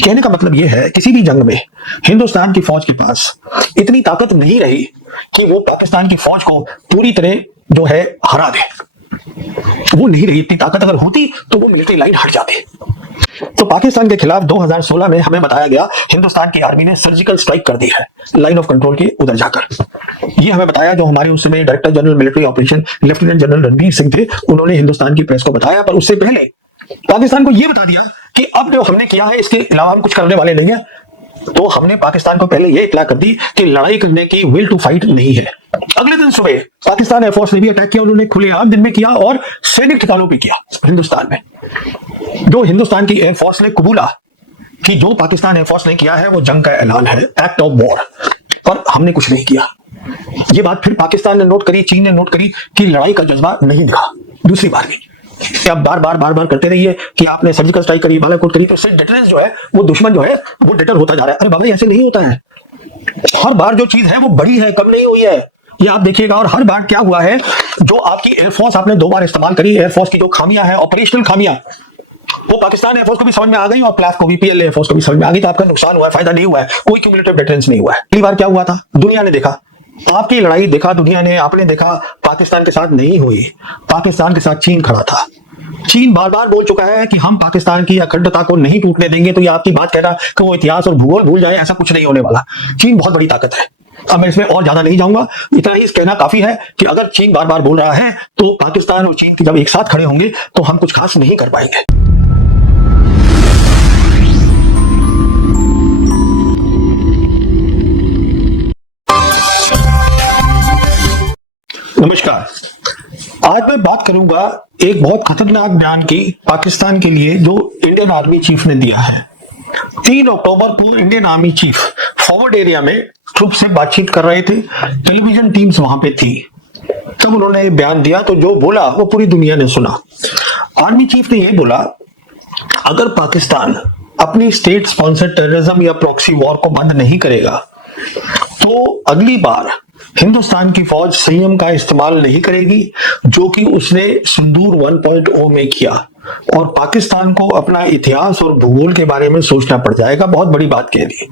कहने का मतलब यह है किसी भी जंग में हिंदुस्तान की फौज के पास इतनी ताकत नहीं रही कि वो पाकिस्तान की फौज को पूरी तरह जो है हरा दे। वो नहीं रही इतनी ताकत, अगर होती तो वो मिलिट्री लाइन हट जाती। तो पाकिस्तान के खिलाफ 2016 में हमें बताया गया हिंदुस्तान की आर्मी ने सर्जिकल स्ट्राइक कर दी है लाइन ऑफ कंट्रोल के उधर जाकर। ये हमें बताया जो हमारे उस समय director general military operation lieutenant general Ranbir Singh थे, उन्होंने हिंदुस्तान की प्रेस को बताया। पर उससे पहले पाकिस्तान को यह बता दिया कि अब जो हमने किया है इसके अलावा हम कुछ करने वाले नहीं है। तो हमने पाकिस्तान को पहले यह इत्तला कर दी कि लड़ाई करने की विल टू फाइट नहीं है। अगले दिन सुबह पाकिस्तान एयरफोर्स ने भी अटैक किया, उन्होंने खुलेआम दिन में किया और सैनिक ठिकानों पर किया हिंदुस्तान में। जो हिंदुस्तान की एयरफोर्स ने कबूला कि जो पाकिस्तान एयरफोर्स ने किया है वो जंग का ऐलान है, एक्ट ऑफ वॉर, पर हमने कुछ नहीं किया। ये बात फिर पाकिस्तान ने नोट करी, चीन ने नोट करी कि लड़ाई का जज्बा नहीं दिखा दूसरी बार भी। आप बार बार करते रहिए कि आपने सर्जिकल स्ट्राइक करी, बालाकोट करी, तो इससे डिटरेंस जो है वो दुश्मन जो है वो डिटर होता जा रहा है। अरे बाबा ऐसे नहीं होता है, हर बार जो चीज है वो बड़ी है, कम नहीं हुई है, ये आप देखिएगा। और हर बार क्या हुआ है, जो आपकी एयरफोर्स आपने 2 बार इस्तेमाल करी, एयरफोर्स की जो खामियां है, ऑपरेशनल खामियां, वो पाकिस्तान एयरफोर्स को भी समझ में आ गई और प्लाफ को भी, पीएल एयरफोर्स को भी समझ में आ गई। तो आपका नुकसान हुआ है, फायदा नहीं हुआ है, कोई क्यूमुलेटिव डिटरेंस नहीं हुआ है। पहली बार क्या हुआ था, दुनिया ने देखा, आपकी लड़ाई देखा दुनिया ने, आपने देखा पाकिस्तान के साथ नहीं हुई। पाकिस्तान के साथ चीन खड़ा था। चीन बार बार बोल चुका है कि हम पाकिस्तान की अखंडता को नहीं टूटने देंगे। तो ये आपकी बात कहना कि वो इतिहास और भूगोल भूल जाए, ऐसा कुछ नहीं होने वाला। चीन बहुत बड़ी ताकत है। अब मैं इसमें और ज्यादा नहीं जाऊंगा, इतना ही कहना काफी है कि अगर चीन बार बार बोल रहा है तो पाकिस्तान और चीन की जब एक साथ खड़े होंगे तो हम कुछ खास नहीं कर पाएंगे। नमस्कार, आज मैं बात करूंगा एक बहुत खतरनाक बयान की पाकिस्तान के लिए जो इंडियन आर्मी चीफ ने दिया है। 3 अक्टूबर को Indian army chief forward area में ट्रुप से बातचीत कर रहे थे, टेलीविजन टीम्स वहां पे थी, तब उन्होंने बयान दिया। तो जो बोला वो पूरी दुनिया ने सुना। आर्मी चीफ ने ये बोला, अगर पाकिस्तान अपनी स्टेट स्पॉन्सर्ड टेररिज्म या प्रॉक्सी वॉर को बंद नहीं करेगा तो अगली बार हिंदुस्तान की फौज संयम का इस्तेमाल नहीं करेगी, जो कि उसने सिंदूर 1.0 में किया, और पाकिस्तान को अपना इतिहास और भूगोल के बारे में सोचना पड़ जाएगा। बहुत बड़ी बात कह दी।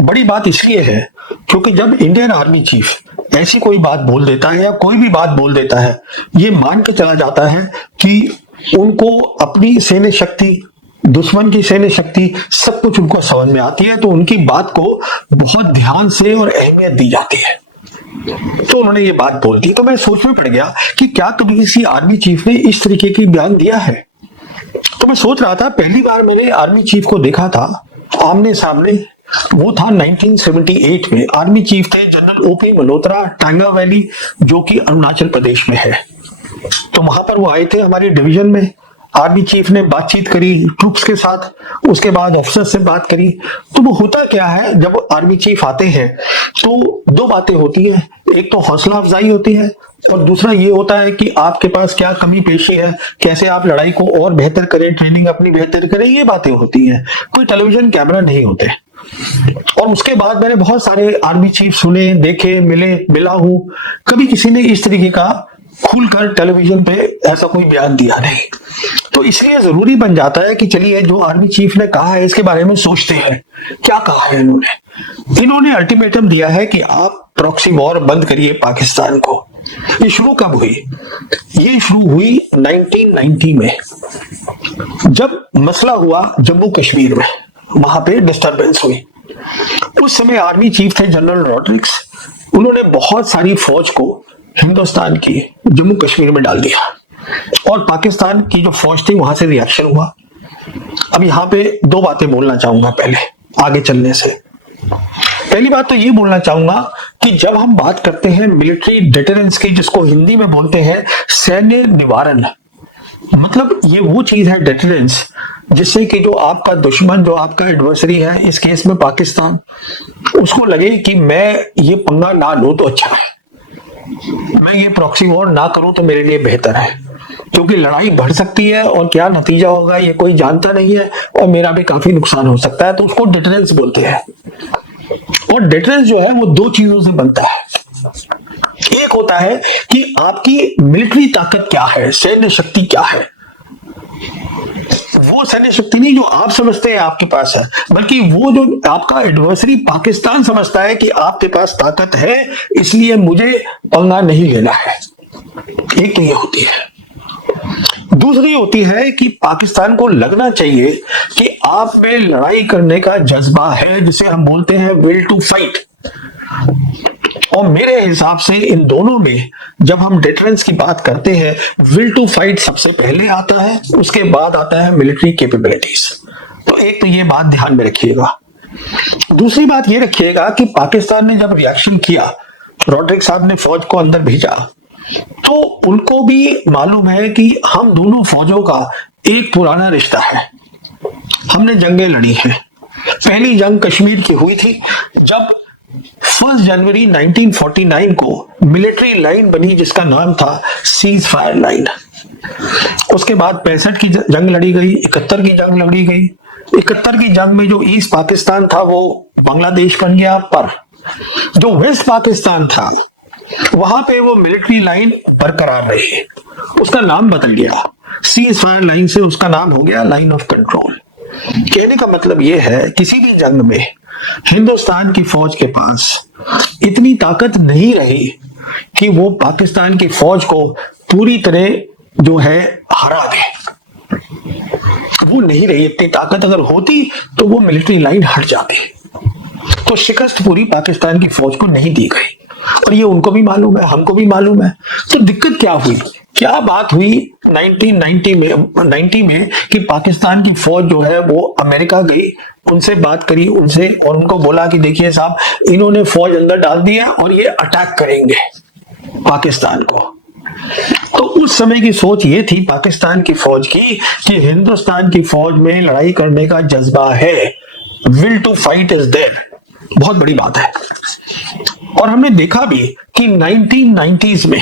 बड़ी बात इसलिए है क्योंकि जब इंडियन आर्मी चीफ ऐसी कोई बात बोल देता है या कोई भी बात बोल देता है, ये मान के चला जाता है कि उनको अपनी सैन्य शक्ति, दुश्मन की सैन्य शक्ति, सब कुछ उनको समझ में आती है, तो उनकी बात को बहुत ध्यान से और अहमियत दी जाती है। तो उन्होंने ये बात बोल दी। तो मैं सोच में पड़ गया कि क्या कभी किसी आर्मी चीफ ने इस तरीके की बयान दिया है। तो मैं सोच रहा था, पहली बार मैंने आर्मी चीफ को देखा था आमने सामने, वो था 1978 में। आर्मी चीफ थे जनरल ओपी मल्होत्रा, टांगा वैली, जो कि अरुणाचल प्रदेश में है। तो वहां पर वो आए थे हमारे डिवीजन में। आर्मी चीफ ने बातचीत करी ट्रूप्स के साथ, उसके बाद ऑफिसर से बात करी। तो वो होता क्या है, जब आर्मी चीफ आते हैं तो 2 बातें होती है, एक तो हौसला अफजाई होती है और दूसरा ये होता है कि आपके पास क्या कमी पेशी है, कैसे आप लड़ाई को और बेहतर करें, ट्रेनिंग अपनी बेहतर करें, ये बातें होती हैं। कोई टेलीविजन कैमरा नहीं होते। और उसके बाद मैंने बहुत सारे आर्मी चीफ सुने, देखे, मिला हूं, कभी किसी ने इस तरीके का खुलकर टेलीविजन पे ऐसा कोई बयान दिया नहीं। तो इसलिए जरूरी बन जाता है कि चलिए जो आर्मी चीफ ने कहा है इसके बारे में सोचते हैं। क्या कहा है इन्होंने अल्टीमेटम दिया है कि आप प्रॉक्सी वॉर बंद करिए पाकिस्तान को। ये शुरू कब हुई? ये शुरू हुई 1990 में, जब मसला हुआ जम्मू कश्मीर में, वहां पे डिस्टर्बेंस हुई। उस समय आर्मी चीफ थे जनरल रॉड्रिक्स। उन्होंने बहुत सारी फौज को हिंदुस्तान की जम्मू कश्मीर में डाल दिया और पाकिस्तान की जो फौज थी वहां से रिएक्शन हुआ। अब यहां पे 2 बातें बोलना चाहूंगा पहले आगे चलने से। पहली बात तो ये बोलना चाहूंगा कि जब हम बात करते हैं मिलिट्री डिटरेंस की, जिसको हिंदी में बोलते हैं सैन्य निवारण, मतलब ये वो चीज है डिटरेंस जिससे कि जो आपका दुश्मन, जो आपका एडवर्सरी है, इस केस में पाकिस्तान, उसको लगे कि मैं ये पंगा ना लूं तो अच्छा है, मैं ये प्रॉक्सी वॉर ना करूं तो मेरे लिए बेहतर है, क्योंकि लड़ाई बढ़ सकती है और क्या नतीजा होगा ये कोई जानता नहीं है और मेरा भी काफी नुकसान हो सकता है। तो उसको डिटरेंस बोलते हैं। और डिटरेंस जो है वो 2 चीजों से बनता है। एक होता है कि आपकी मिलिट्री ताकत क्या है, सैन्य शक्ति क्या है, वो सैन्य शक्ति नहीं जो आप समझते हैं आपके पास है, बल्कि वो जो आपका एडवर्सरी पाकिस्तान समझता है कि आपके पास ताकत है, इसलिए मुझे पंगा नहीं लेना है। एक तो ये होती है। दूसरी होती है कि पाकिस्तान को लगना चाहिए कि आप में लड़ाई करने का जज्बा है, जिसे हम बोलते हैं विल टू फाइट। और मेरे हिसाब से इन दोनों में जब हम डिटरेंस की बात करते हैं, विल टू फाइट सबसे पहले आता है, उसके बाद आता है मिलिट्री कैपेबिलिटीज। तो एक तो ये बात ध्यान में रखिएगा। दूसरी बात ये रखिएगा कि पाकिस्तान ने जब रिएक्शन किया, रॉड्रिक साहब ने फौज को अंदर भेजा, तो उनको भी मालूम है कि हम दोनों फौजों का एक पुराना रिश्ता है, हमने जंगें लड़ी हैं। पहली जंग कश्मीर की हुई थी जब 1 जनवरी 1949 को मिलिट्री लाइन बनी जिसका नाम था सीज फायर लाइन। उसके बाद 65 की जंग लड़ी गई, 71 की जंग लड़ी गई। 71 की जंग में जो ईस्ट पाकिस्तान था वो बांग्लादेश बन गया, पर जो वेस्ट पाकिस्तान था वहां पे वो मिलिट्री लाइन बरकरार रही, उसका नाम बदल गया। सीज फायर लाइन से उसका नाम हो गया लाइन ऑफ कंट्रोल। कहने का मतलब ये है, किसी भी जंग में हिंदुस्तान की फौज के पास इतनी ताकत नहीं रही कि वो पाकिस्तान की फौज को पूरी तरह जो है हरा दे। वो नहीं रही इतनी ताकत। अगर होती तो वो मिलिट्री लाइन हट जाती। तो शिकस्त पूरी पाकिस्तान की फौज को नहीं दी गई, और ये उनको भी मालूम है, हमको भी मालूम है। तो दिक्कत क्या हुई, क्या बात हुई 1990 में कि पाकिस्तान की फौज जो है वो अमेरिका गई, उनसे बात करी उनसे, और उनको बोला कि देखिए साहब, इन्होंने फौज अंदर डाल दी है और ये अटैक करेंगे पाकिस्तान को। तो उस समय की सोच ये थी पाकिस्तान की फौज की कि हिंदुस्तान की फौज में लड़ाई करने का जज्बा है, will to fight is there. बहुत बड़ी बात है। और हमने देखा भी कि 1990s में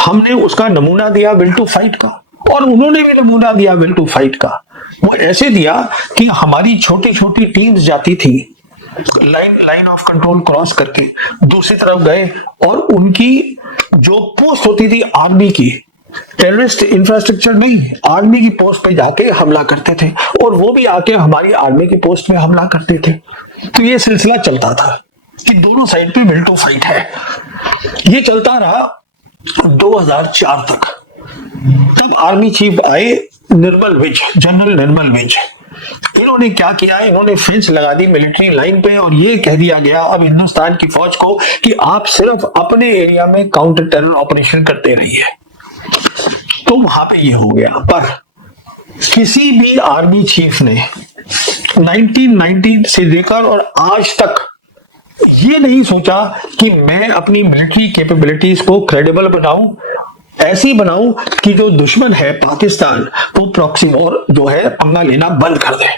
हमने उसका नमूना दिया विल टू फाइट का, और उन्होंने भी नमूना दिया विल टू फाइट का। वो ऐसे दिया कि हमारी छोटी छोटी टीम्स जाती थी, लाइन ऑफ कंट्रोल क्रॉस करके दूसरी तरफ गए, और उनकी जो पोस्ट होती थी आर्मी की, टेररिस्ट इंफ्रास्ट्रक्चर नहीं, आर्मी की पोस्ट पे जाके हमला करते थे, और वो भी आके हमारी आर्मी की पोस्ट पे हमला करते थे। तो ये सिलसिला चलता था कि दोनों साइड पे विल टू फाइट है। ये चलता रहा 2004 तक। तब आर्मी चीफ आए निर्मल विज, जनरल निर्मल विज। इन्होंने क्या किया, इन्होंने फेंस लगा दी मिलिट्री लाइन पे, और ये कह दिया गया अब हिंदुस्तान की फौज को कि आप सिर्फ अपने एरिया में काउंटर टेरर ऑपरेशन करते रहिए। तो वहां पे ये हो गया। पर किसी भी आर्मी चीफ ने 1990 से लेकर और आज तक ये नहीं सोचा कि मैं अपनी मिलिट्री कैपेबिलिटीज को क्रेडिबल बनाऊं, ऐसी बनाऊं कि जो दुश्मन है पाकिस्तान वो प्रॉक्सी वॉर जो है पंगा लेना बंद कर दे।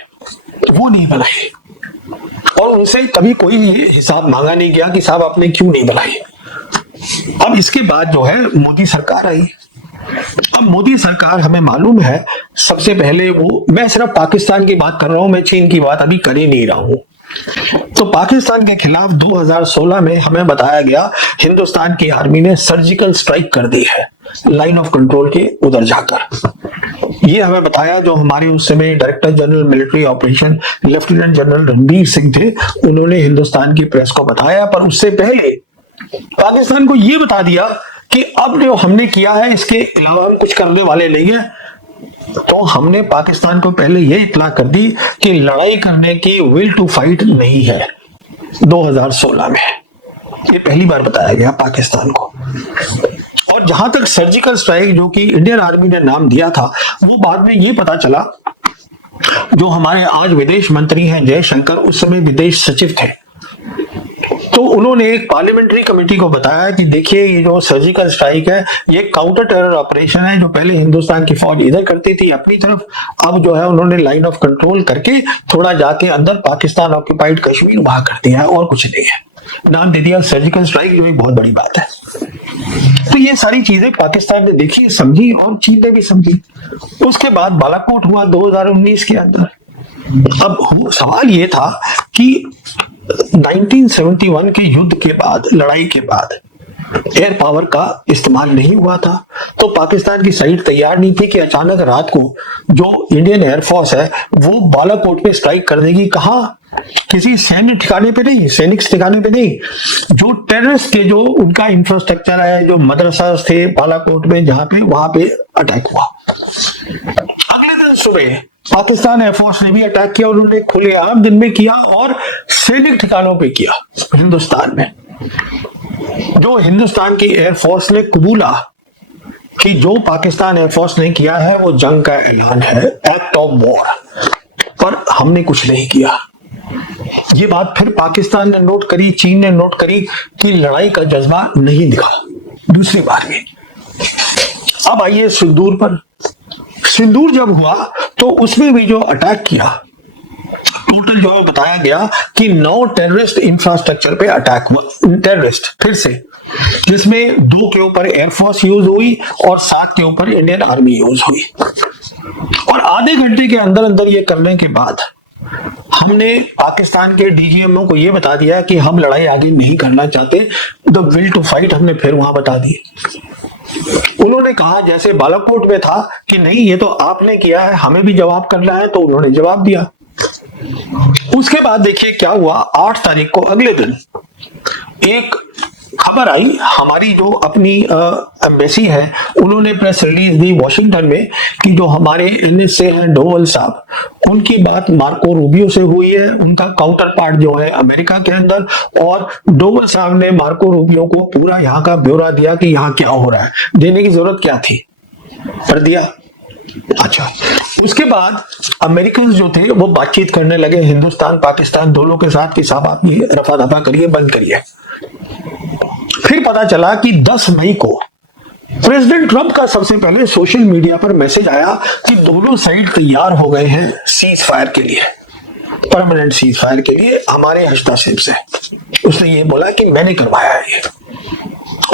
वो नहीं बनाई, और उनसे कभी कोई ये हिसाब मांगा नहीं गया कि साहब आपने क्यों नहीं बनाई। अब इसके बाद जो है मोदी सरकार आई। अब मोदी सरकार, हमें मालूम है, सबसे पहले वो, मैं सिर्फ पाकिस्तान की बात कर रहा हूं, मैं चीन की बात अभी कर ही नहीं रहा हूं। तो पाकिस्तान के खिलाफ 2016 में हमें बताया गया हिंदुस्तान की आर्मी ने सर्जिकल स्ट्राइक कर दी है लाइन ऑफ कंट्रोल के उधर जाकर। ये हमें बताया जो हमारे उस समय director general military operation lieutenant general Ranbir Singh थे, उन्होंने हिंदुस्तान की प्रेस को बताया। पर उससे पहले पाकिस्तान को यह बता दिया कि अब जो हमने किया है इसके अलावा हम कुछ करने वाले नहीं है। तो हमने पाकिस्तान को पहले यह इत्तला कर दी कि लड़ाई करने की विल टू फाइट नहीं है 2016 में। ये पहली बार बताया गया पाकिस्तान को। और जहां तक सर्जिकल स्ट्राइक जो कि इंडियन आर्मी ने नाम दिया था, वो बाद में ये पता चला, जो हमारे आज विदेश मंत्री हैं जयशंकर, उस समय विदेश सचिव थे, तो उन्होंने एक पार्लियामेंट्री कमेटी को बताया कि देखिए ये जो सर्जिकल स्ट्राइक है ये काउंटर टेरर ऑपरेशन है। जो पहले हिंदुस्तान की फौज इधर करती थी अपनी तरफ, अब जो है उन्होंने लाइन ऑफ कंट्रोल करके थोड़ा जाके अंदर पाकिस्तान ऑक्यूपाइड कश्मीर वहां कर दिया है, और कुछ नहीं है। नाम दे दिया सर्जिकल स्ट्राइक, जो एक बहुत बड़ी बात है। तो ये सारी चीजें पाकिस्तान ने देखी, समझी, और चीन ने भी समझी। उसके बाद बालाकोट हुआ 2019 के अंदर। अब सवाल ये था कि 1971 के युद्ध के बाद, लड़ाई के बाद एयर पावर का इस्तेमाल नहीं हुआ था, तो तो पाकिस्तान की साइड तैयार नहीं थी कि अचानक रात को जो इंडियन एयरफोर्स है वो बालाकोट पे स्ट्राइक कर देगी। कहा? किसी सैन्य ठिकाने पे नहीं, सैनिक ठिकाने पे नहीं, जो टेररिस्ट के जो उनका इंफ्रास्ट्रक्चर है, जो मदरसा थे बालाकोट में जहां पे, वहां पे अटैक हुआ। अगले दिन सुबह पाकिस्तान एयरफोर्स ने भी अटैक किया। उन्होंने खुलेआम दिन में किया और सैनिक ठिकानों पे किया हिंदुस्तान में। जो हिंदुस्तान की एयरफोर्स ने कबूला कि जो पाकिस्तान एयरफोर्स ने किया है वो जंग का ऐलान है, एक्ट ऑफ वॉर, पर हमने कुछ नहीं किया। ये बात फिर पाकिस्तान ने नोट करी, चीन ने नोट करी कि लड़ाई का जज्बा नहीं दिखा दूसरी बार में। अब आइए सिंदूर पर। सिंदूर जब हुआ तो उसमें भी जो अटैक किया, टोटल जो बताया गया कि 9 टेररिस्ट इंफ्रास्ट्रक्चर पे अटैक हुआ, टेररिस्ट फिर से, जिसमें 2 के ऊपर एयरफोर्स यूज हुई और 7 के ऊपर इंडियन आर्मी यूज हुई। और आधे घंटे के अंदर अंदर ये करने के बाद हमने पाकिस्तान के डीजीएमओ को ये बता दिया कि हम लड़ाई आगे नहीं करना चाहते। द विल टू फाइट हमने फिर वहां बता दी। उन्होंने कहा जैसे बालाकोट में था कि नहीं ये तो आपने किया है, हमें भी जवाब करना है, तो उन्होंने जवाब दिया। उसके बाद देखिए क्या हुआ। 8 तारीख को अगले दिन एक खबर आई, हमारी जो अपनी एम्बेसी है उन्होंने प्रेस रिलीज दी वॉशिंगटन में कि जो हमारे एनएसए हैं डोवल साहब, उनकी बात मार्को रूबियो से हुई है, उनका काउंटर पार्ट जो है अमेरिका के अंदर, और डोवल साहब ने मार्को रूबियो को पूरा यहाँ का ब्यौरा दिया कि यहाँ क्या हो रहा है। देने की जरूरत क्या थी, कर दिया। अच्छा, उसके बाद अमेरिकन जो थे वो बातचीत करने लगे हिंदुस्तान पाकिस्तान दोनों के साथ कि साहब आप ये रफा दफा करिए, बंद करिए। फिर पता चला कि 10 मई को प्रेसिडेंट ट्रंप का सबसे पहले सोशल मीडिया पर मैसेज आया कि दोनों साइड तैयार हो गए हैं सीज फायर के लिए, परमानेंट सीज फायर के लिए हमारे हस्तक्षेप से। उसने ये बोला कि मैंने करवाया है ये।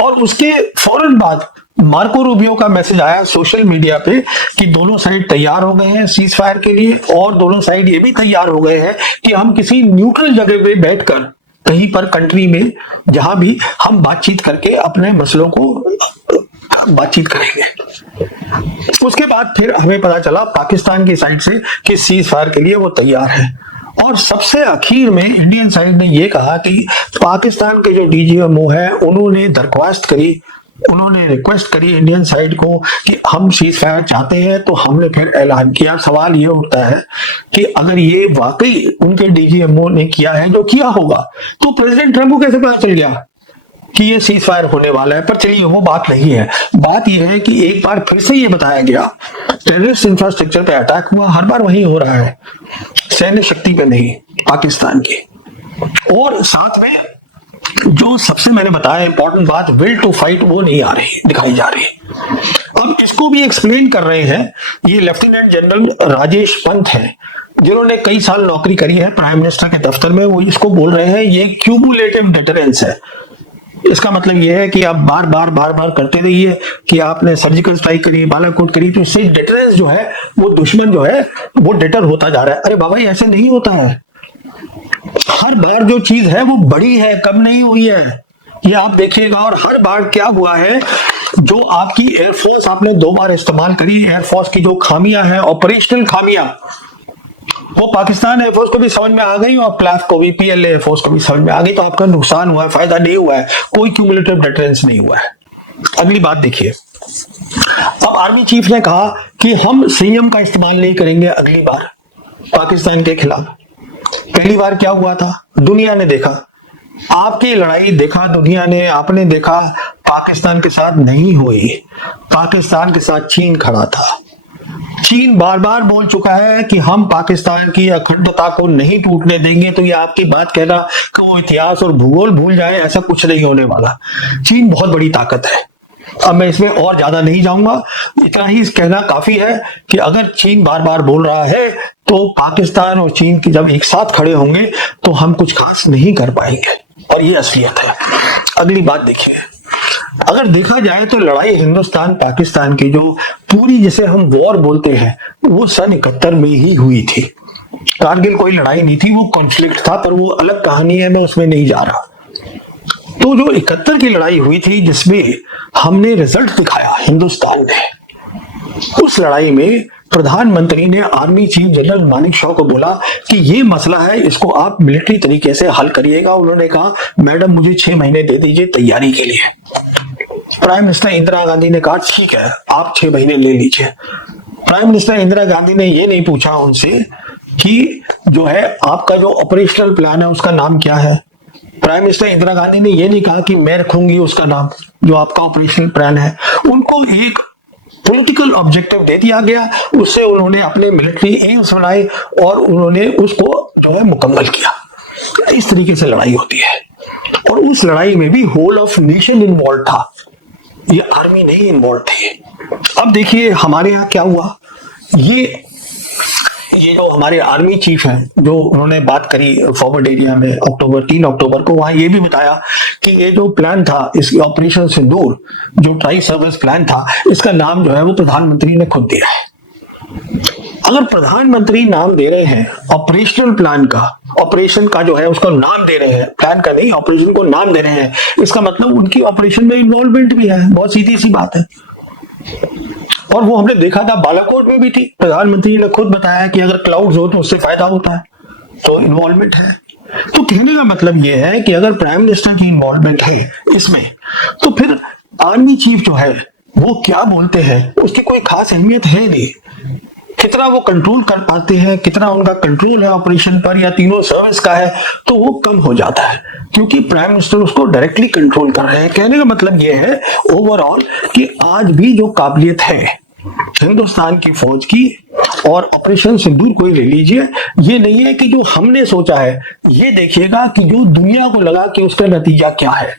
और उसके फौरन बाद मार्को रूबियो का मैसेज आया सोशल मीडिया पे कि दोनों साइड तैयार हो गए हैं सीज फायर के लिए, और दोनों साइड ये भी तैयार हो गए हैं कि हम किसी न्यूट्रल जगह पे बैठकर कहीं पर कंट्री में जहां भी हम बातचीत करके अपने मसलों को बातचीत करेंगे। उसके बाद फिर हमें पता चला पाकिस्तान की साइड से कि सीज फायर के लिए वो तैयार है। और सबसे आखिर में इंडियन साइड ने ये कहा कि पाकिस्तान के जो डीजीएमओ है उन्होंने दरख्वास्त करी, उन्होंने रिक्वेस्ट करी इंडियन साइड को कि हम सीज फायर चाहते हैं, तो हमने फिर ऐलान किया। सवाल ये उठता है कि अगर ये वाकई उनके डीजीएमओ ने किया है, जो किया होगा, तो प्रेसिडेंट ट्रंप को कैसे पता चल गया कि ये सीज फायर होने वाला है? पर चलिए वो बात नहीं है। बात यह है कि एक बार फिर से ये बताया गया टेररिस्ट इंफ्रास्ट्रक्चर पे अटैक हुआ, हर बार वही हो रहा है, सैन्य शक्ति पे नहीं, पाकिस्तान की। और साथ में जो सबसे मैंने बताया इंपॉर्टेंट बात, विल टू फाइट, वो नहीं आ रही, दिखाई जा रही है। अब इसको भी एक्सप्लेन कर रहे हैं ये लेफ्टिनेंट जनरल राजेश पंत हैं, जिन्होंने कई साल नौकरी करी है प्राइम मिनिस्टर के दफ्तर में। वो इसको बोल रहे हैं ये क्यूमुलेटिव डिटरेंस है। इसका मतलब यह है कि आप बार बार करते रहिए कि आपने सर्जिकल स्ट्राइक करी, बालाकोट करी, तो इससे डिटरेंस जो है वो दुश्मन जो है वो डिटर होता जा रहा है। अरे बाबा ऐसे नहीं होता है, हर बार जो चीज है वो बड़ी है, कम नहीं हुई है, ये आप देखिएगा। और हर बार क्या हुआ है, जो आपकी एयरफोर्स आपने 2 बार इस्तेमाल करी, एयरफोर्स की जो खामियां हैं, ऑपरेशनल खामियां, वो पाकिस्तान एयरफोर्स को भी समझ में आ गई और प्लाफ को भी, पीएलए एयरफोर्स को भी समझ में आ गई, तो आपका नुकसान हुआ है, फायदा नहीं हुआ है, कोई क्यूमुलेटिव डिटरेंस नहीं हुआ है। अगली बात देखिए, अब आर्मी चीफ ने कहा कि हम संयम का इस्तेमाल नहीं करेंगे अगली बार पाकिस्तान के खिलाफ। पहली बार क्या हुआ था, दुनिया ने देखा, आपकी लड़ाई देखा दुनिया ने, आपने देखा पाकिस्तान के साथ नहीं हुई, पाकिस्तान के साथ चीन खड़ा था। चीन बार बार बोल चुका है कि हम पाकिस्तान की अखंडता को नहीं टूटने देंगे, तो ये आपकी बात कहना कि वो इतिहास और भूगोल भूल जाए, ऐसा कुछ नहीं होने वाला। चीन बहुत बड़ी ताकत है। अब मैं इसमें और ज्यादा नहीं जाऊंगा, इतना ही कहना काफी है कि अगर चीन बार बार बोल रहा है तो पाकिस्तान और चीन की जब एक साथ खड़े होंगे तो हम कुछ खास नहीं कर पाएंगे, और ये असलियत है। अगली बात देखिए, अगर देखा जाए तो लड़ाई हिंदुस्तान पाकिस्तान की जो पूरी जिसे हम वॉर बोलते हैं वो सन 71 में ही हुई थी। कारगिल कोई लड़ाई नहीं थी, वो कॉन्फ्लिक्ट था, पर वो अलग कहानी है, मैं उसमें नहीं जा रहा। तो जो 71 की लड़ाई हुई थी जिसमें हमने रिजल्ट दिखाया हिंदुस्तान ने। उस लड़ाई में प्रधानमंत्री ने आर्मी चीफ जनरल मानेकशॉ को बोला कि ये मसला है, इसको आप मिलिट्री तरीके से हल करिएगा। उन्होंने कहा मैडम मुझे 6 महीने दे दीजिए तैयारी के लिए। प्राइम मिनिस्टर इंदिरा गांधी ने कहा ठीक है आप 6 महीने ले लीजिए। प्राइम मिनिस्टर इंदिरा गांधी ने ये नहीं पूछा उनसे कि जो है आपका जो ऑपरेशनल प्लान है उसका नाम क्या है। प्राइम मिनिस्टर इंदिरा गांधी ने ये नहीं कहा कि मैं रखूंगी उसका नाम जो आपका ऑपरेशनल प्लान है। उनको एक पॉलिटिकल ऑब्जेक्टिव दे दिया गया, उससे उन्होंने अपने मिलिट्री एम्स बनाए और उन्होंने उसको जो है मुकम्मल किया। इस तरीके से लड़ाई होती है और उस लड़ाई में भी होल ऑफ नेशन इन्वॉल्व था, ये आर्मी नहीं इन्वॉल्व थी। अब देखिए हमारे यहाँ क्या हुआ, ये जो हमारे आर्मी चीफ हैं जो उन्होंने बात करी फॉरवर्ड एरिया में 3 अक्टूबर को, वहां ये भी बताया कि ये जो प्लान था इस ऑपरेशन सिंदूर जो ट्राई सर्विस प्लान था, इसका नाम जो है वो प्रधानमंत्री ने खुद दिया है। अगर प्रधानमंत्री नाम दे रहे हैं ऑपरेशनल प्लान का, ऑपरेशन का जो है उसका नाम दे रहे हैं, प्लान का नहीं ऑपरेशन को नाम दे रहे हैं, इसका मतलब उनकी ऑपरेशन में इन्वॉल्वमेंट भी है। बहुत सीधी सी बात है और वो हमने देखा था बालाकोट में भी थी। प्रधानमंत्री ने खुद बताया कि अगर क्लाउड्स हो तो उससे फायदा होता है, तो इन्वॉल्वमेंट है। तो कहने का मतलब ये है कि अगर प्राइम मिनिस्टर की इन्वॉल्वमेंट है इसमें, तो फिर आर्मी चीफ जो है वो क्या बोलते हैं उसकी कोई खास अहमियत है नहीं। कितना वो कंट्रोल कर पाते हैं, कितना उनका कंट्रोल है ऑपरेशन पर या तीनों सर्विस का है, तो वो कम हो जाता है क्योंकि प्राइम मिनिस्टर उसको डायरेक्टली कंट्रोल कर रहे हैं। कहने का मतलब ये है ओवरऑल कि आज भी जो काबिलियत है हिंदुस्तान की फौज की और ऑपरेशन सिंदूर कोई ले लीजिए, ये नहीं है कि जो हमने सोचा है, ये देखिएगा कि जो दुनिया को लगा कि उसका नतीजा क्या है।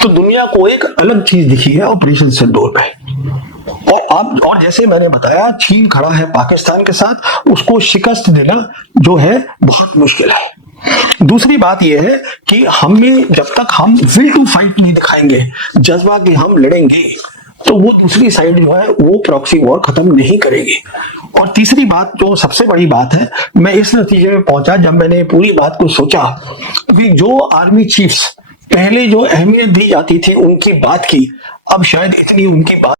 तो दुनिया को एक अलग चीज दिखी है ऑपरेशन सिंदूर में। और जैसे मैंने बताया चीन खड़ा है पाकिस्तान के साथ, उसको शिकस्त देना जो है बहुत मुश्किल है। दूसरी बात यह है कि हमें जब तक हम विल टू फाइट नहीं दिखाएंगे, जज्बा कि हम लड़ेंगे, तो वो दूसरी साइड जो है वो प्रॉक्सी वॉर खत्म नहीं करेगी। और तीसरी बात जो सबसे बड़ी बात है, मैं इस नतीजे में पहुंचा जब मैंने पूरी बात को सोचा कि जो आर्मी चीफ्स पहले जो अहमियत दी जाती थी उनकी बात की, अब शायद इतनी उनकी बात